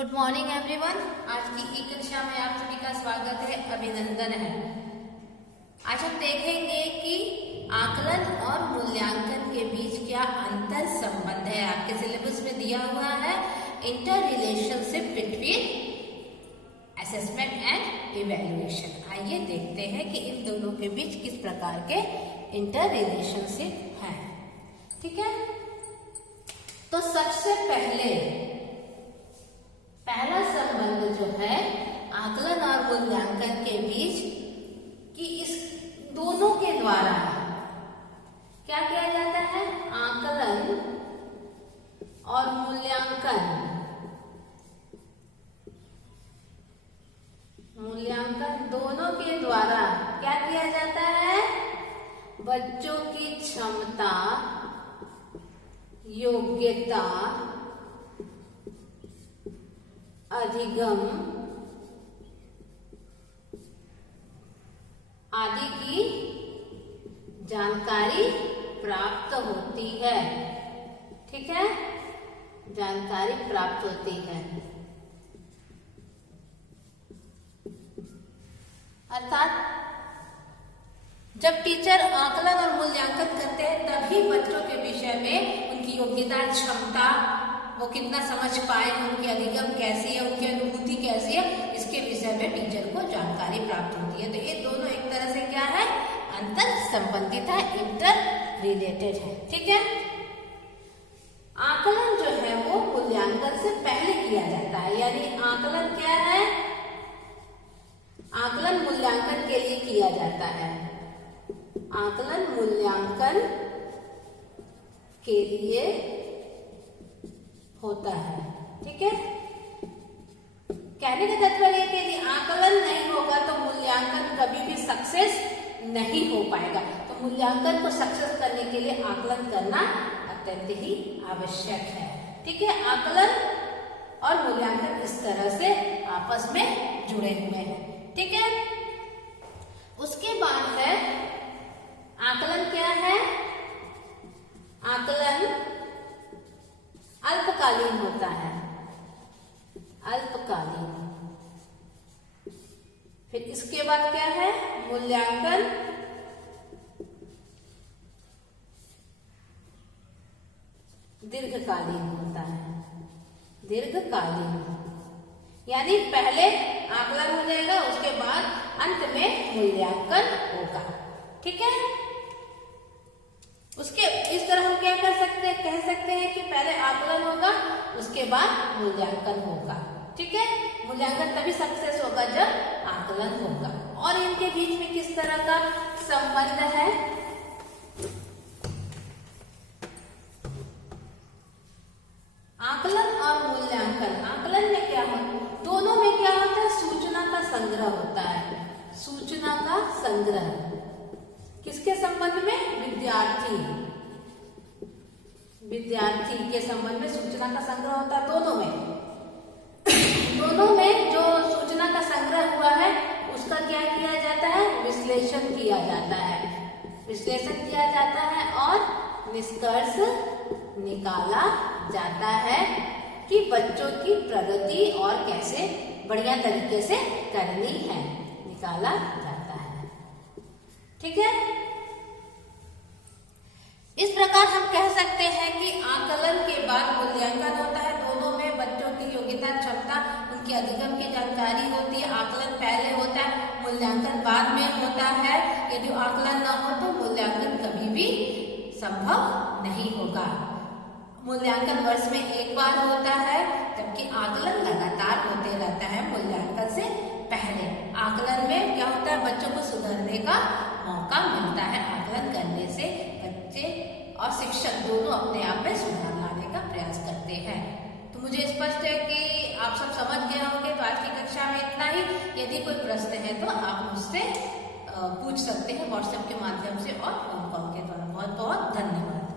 Good morning everyone. आज की ई कक्षा में आप सभी का स्वागत है, अभिनंदन है। आज हम देखेंगे कि आकलन और मूल्यांकन के बीच क्या अंतर संबंध है। आपके सिलेबस में दिया हुआ है inter relationship between assessment and evaluation. आइए देखते हैं कि इन दोनों के बीच किस प्रकार के इंटर रिलेशनशिप है। ठीक है, तो सबसे पहला संबंध जो है आकलन और मूल्यांकन के बीच कि इस दोनों के द्वारा क्या किया जाता है। आकलन और मूल्यांकन दोनों के द्वारा क्या किया जाता है। बच्चों की क्षमता, योग्यता, अधिगम आदि की जानकारी प्राप्त होती है। ठीक है, जानकारी प्राप्त होती है। अर्थात जब टीचर आकलन और मूल्यांकन करते हैं तभी बच्चों के विषय में उनकी योग्यता, क्षमता, वो कितना समझ पाए, उनकी अधिगम कैसी है, उनकी अनुभूति कैसी है, इसके विषय में टीचर को जानकारी प्राप्त होती है। तो ये दोनों एक तरह से क्या है, अंतर संबंधित है, इंटर रिलेटेड है। ठीक है, आकलन जो है वो मूल्यांकन से पहले किया जाता है। यानी आकलन क्या है, आकलन मूल्यांकन के लिए किया जाता है। आकलन मूल्यांकन के लिए होता है। ठीक है, कहने का तात्पर्य कि यदि आकलन नहीं होगा तो मूल्यांकन कभी भी सक्सेस नहीं हो पाएगा। तो मूल्यांकन को सक्सेस करने के लिए आकलन करना अत्यंत ही आवश्यक है। ठीक है, आकलन और मूल्यांकन इस तरह से आपस में जुड़े हुए हैं। ठीक है, उसके बाद है आकलन क्या है। आकलन अल्पकालीन होता है, अल्पकालीन। फिर इसके बाद क्या है, मूल्यांकन दीर्घकालीन होता है, दीर्घकालीन। यानी पहले आकलन हो जाएगा, उसके बाद अंत में मूल्यांकन होगा। ठीक है, उसके इस तरह हम क्या कर सकते हैं, कह सकते हैं कि पहले आकलन होगा, उसके बाद मूल्यांकन होगा। ठीक है, मूल्यांकन तभी सक्सेस होगा जब आकलन होगा। और इनके बीच में किस तरह का संबंध है। आकलन और मूल्यांकन, आकलन में क्या होता, दोनों में क्या होता है, सूचना का संग्रह होता है। सूचना का संग्रह किसके संबंध में, विद्यार्थी के संबंध में सूचना का संग्रह होता है। दोनों में जो सूचना का संग्रह हुआ है उसका क्या किया जाता है, विश्लेषण किया जाता है। विश्लेषण किया जाता है और निष्कर्ष निकाला जाता है कि बच्चों की प्रगति और कैसे बढ़िया तरीके से करनी है, निकाला जाता है। ठीक है, इस प्रकार हम कह सकते हैं कि आकलन के बाद मूल्यांकन होता है। दोनों में बच्चों की योग्यता, क्षमता, उनकी अधिगम की जानकारी होती है। आकलन पहले होता है, मूल्यांकन बाद में होता है। यदि आकलन न हो तो मूल्यांकन कभी भी संभव नहीं होगा। मूल्यांकन वर्ष में एक बार होता है, जबकि आकलन लगातार होते रहता है मूल्यांकन से पहले। आकलन में क्या होता है, बच्चों को सुधरने का मौका मिलता है। आकलन करने से बच्चे और शिक्षक दोनों अपने आप में सुधार लाने का प्रयास करते हैं। तो मुझे स्पष्ट है कि आप सब समझ गए होंगे। तो आज की कक्षा में इतना ही। यदि कोई प्रश्न है तो आप मुझसे पूछ सकते हैं व्हाट्सएप के माध्यम से और फोन कॉल के द्वारा। बहुत बहुत धन्यवाद।